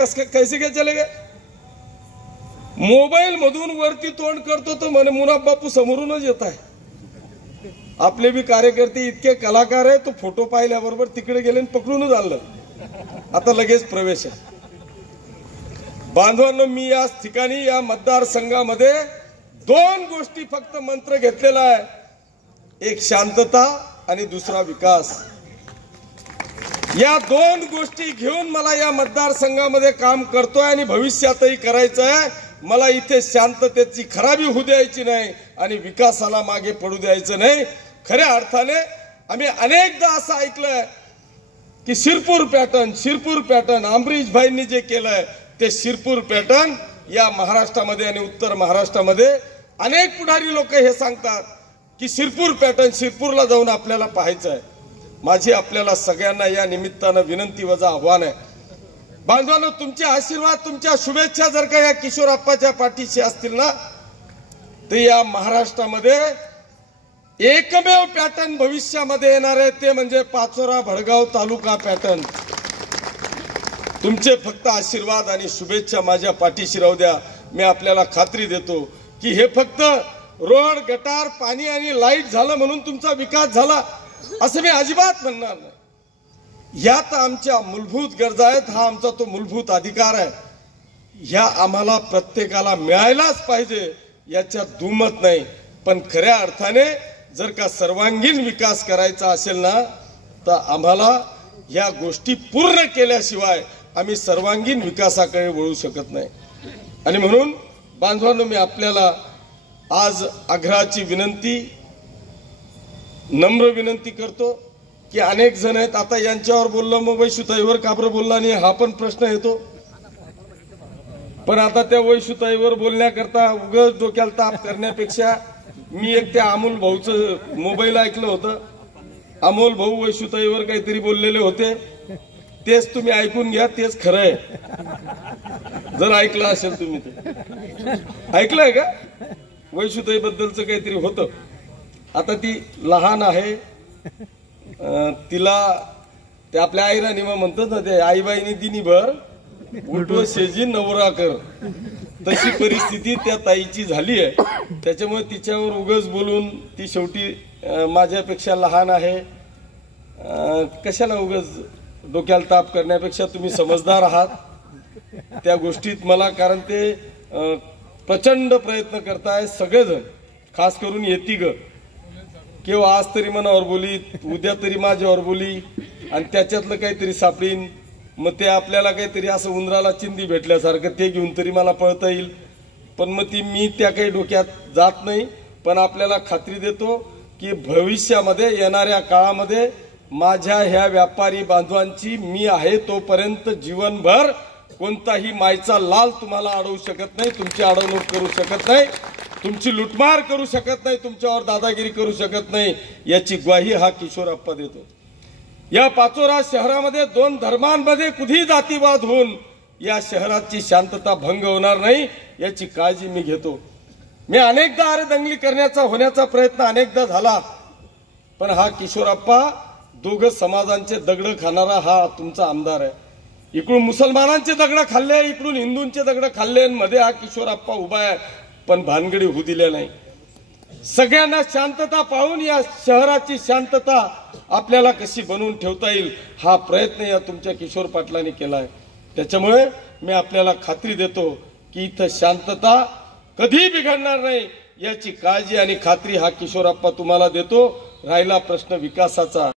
कैसे क्या चले गए? मोबाईल मधून वरती तोंड करतो तो म्हणे मुनाफ बापू समोरूनच येत आहे. आपले भी कार्यकर्ते इतके कलाकार आहे, तो फोटो पाहिल्याबरोबर तिकडे गेले आणि पकडूनच आणलं. आता लगेच प्रवेश आहे. बांधवांनो, मी या ठिकाणी या मतदारसंघामध्ये दोन गोष्टी फक्त मंत्र घेतलेला आहे. एक शांतता आणि दुसरा विकास. या दोन गोष्टी घेऊन मला या मतदारसंघामध्ये काम करतोय आणि भविष्यातही करायचं आहे. मला इथे शांततेची खराबी होऊ द्यायची नाही आणि विकासाला मागे पडू द्यायचं नाही. खऱ्या अर्थाने आम्ही अनेकदा असं ऐकलंय की शिरपूर पॅटर्न अमरीश भाईंनी जे केलंय ते शिरपूर पॅटर्न या महाराष्ट्रामध्ये आणि उत्तर महाराष्ट्रामध्ये अनेक पुढारी लोक हे सांगतात की शिरपूर पॅटर्न, शिरपूरला जाऊन आपल्याला पाहायचं आहे. माझी आपल्याला सगळ्यांना या निमित्तानं विनंती वजा आव्हान आहे. बांधवांनो, तुमचे आशीर्वाद, तुमच्या शुभेच्छा जर का या किशोरप्पाच्या पाठीशी असतील ना, तर या महाराष्ट्रामध्ये एकमेव पॅटर्न भविष्यामध्ये येणार आहे, ते म्हणजे पाचोरा भडगाव तालुका पॅटर्न. तुमचे फक्त आशीर्वाद आणि शुभेच्छा माझ्या पाठीशी राहू द्या. मी आपल्याला खात्री देतो की हे फक्त रोड, गटार, पाणी आणि लाईट झालं म्हणून तुमचा विकास झाला असं मी अजिबात म्हणणार नाही. यात आमच्या मूलभूत गरजा आहेत. हा आमचा तो मूलभूत अधिकार आहे. ह्या आम्हाला प्रत्येकाला मिळायलाच पाहिजे, याच्यात दुमत नाही. पण खऱ्या अर्थाने जर का सर्वांगीण विकास करायचा असेल ना, तर आम्हाला या गोष्टी पूर्ण केल्याशिवाय आम्ही सर्वांगीण विकासाकडे वळू शकत नाही. आणि म्हणून बांधवांनो, मी आपल्याला आज आग्रहाची विनंती, नम्र विनंती करतो की अनेक जण आहेत. आता यांच्यावर बोललं, मग वैशुताईवर का बरं बोलला नाही, हा पण प्रश्न येतो. पण आता त्या वैशुताईवर बोलण्याकरता उगाच डोक्याला ताप करण्यापेक्षा मी एक त्या अमोल भाऊचं मोबाईल ऐकलं होतं. अमोल भाऊ वैशुताईवर काहीतरी बोललेले होते, तेच तुम्ही ऐकून घ्या. तेच खरं आहे. जर ऐकलं असेल तुम्ही, ते ऐकलंय का? वैशुताई बद्दलचं काहीतरी होतं. आता ती लहान आहे, तिला ते आपल्या आईला निम म्हणतात ना, ते आईबाईने दिनी भर उलटव शेजी नवरा कर, तशी परिस्थिती त्या ताईची झाली आहे. त्याच्यामुळे तिच्यावर उगाच बोलून, ती शेवटी माझ्यापेक्षा लहान आहे, कशाला उगाच डोक्याला ताप करण्यापेक्षा तुम्ही समजदार आहात त्या गोष्टीत मला. कारण ते प्रचंड प्रयत्न करताय सगळेजण, खास करून येती ग किंवा आज तरी मनावर बोली, उद्या तरी माझ्यावर बोली, आणि त्याच्यातलं काहीतरी सापडीन. मग ते आपल्याला काहीतरी असं उंदराला चिंदी भेटल्यासारखं ते घेऊन तरी मला पळता येईल. पण मग मी त्या काही डोक्यात जात नाही. पण आपल्याला खात्री देतो की भविष्यामध्ये, येणाऱ्या काळामध्ये माझ्या ह्या व्यापारी बांधवांची मी आहे तोपर्यंत जीवनभर कोणताही मायचा लाल तुम्हाला अडवू शकत नाही, तुमची अडवणूक करू शकत नाही, तुमची लुटमार करू शकत नाही, तुमच्यावर दादागिरी करू शकत नाही, याची ग्वाही हा किशोरप्पा देतो. या पाचोरा शहरामध्ये दोन धर्मांमध्ये कुठेही जातीवाद होऊन या शहराची शांतता भंग होणार नाही, याची काळजी मी घेतो. मी अनेकदा अरेदंगली होण्याचा प्रयत्न अनेकदा झाला, पण हा किशोरप्पा दोघं समाजांचे दगड खाणारा हा तुमचा आमदार आहे. इकडून मुसलमानांचे दगड खाल्ले, इकडून हिंदूंचे दगड खाल्ले, मध्ये हा किशोरप्पा उभा आहे. पण भानगडी होऊ दिल्या नाही. सगळ्यांना शांतता पाहून या शहराची शांतता आपल्याला कशी बनवून ठेवता येईल हा प्रयत्न या तुमच्या किशोर पाटलांनी केला आहे. त्याच्यामुळे मी आपल्याला खात्री देतो की इथं शांतता कधी बिघडणार नाही, याची काळजी आणि खात्री हा किशोरप्पा तुम्हाला देतो. राहिला प्रश्न विकासाचा,